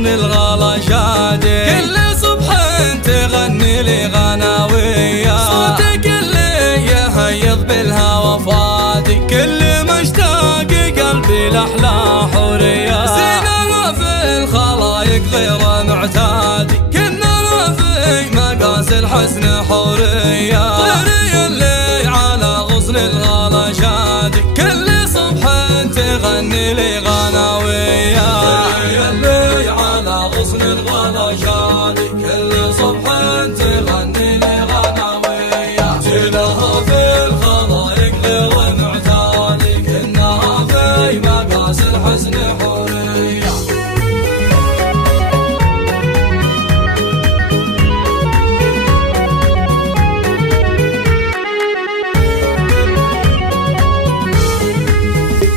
الغلا شادي كل صبح تغني لي غناوية، صوتك اللي يهيض بالهوى فادي، كل مشتاق قلبي لأحلى حورية، زينة في الخلايق غير معتادي، كنا في مقاس الحسن حورية، طيري اللي على غصن الغلا شادي كل صبح تغني لي غناوية، غصن الغلا شادي كل صبح تغني لي غناوية، جيلها في الخلايق غير معتادي، كنها في مقاس الحسن حورية.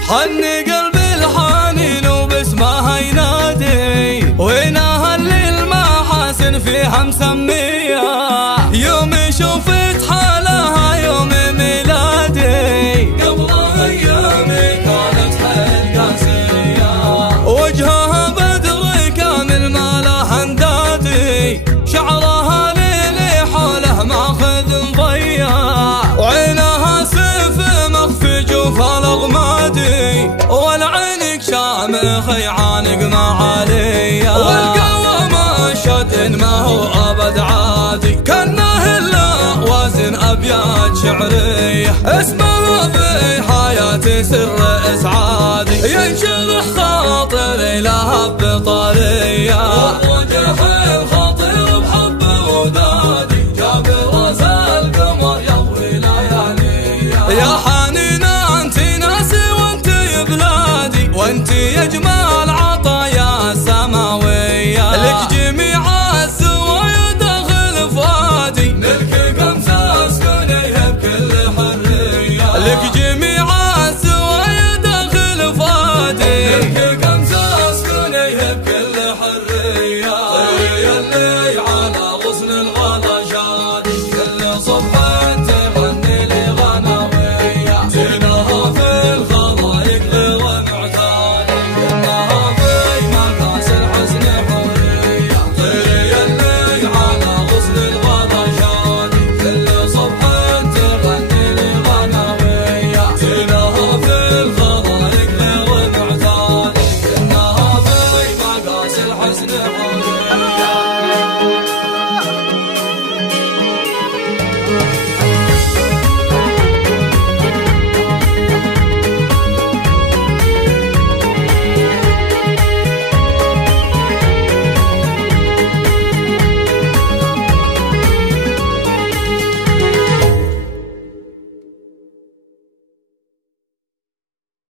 حني قلبي الحنين وباسمها ينادي، وينها اللي المحاسن فيها مسمية، يوم شفت حالها يوم ميلادي، قبل أيامي كانت حيل قاسية، وجهها بدر كامل ما له اندادي، شعرها ليلي حوله ماخذ مضيع، وعينها سيف مخفي جوف الأغمادي، والعينك شامخ يعانق معالية، والقوام شد ما هو أبد عادي، كانه إلا وزن أبيات شعرية، اسمها في حياتي سر إسعادي، ينشرح خاطري لها بطرية،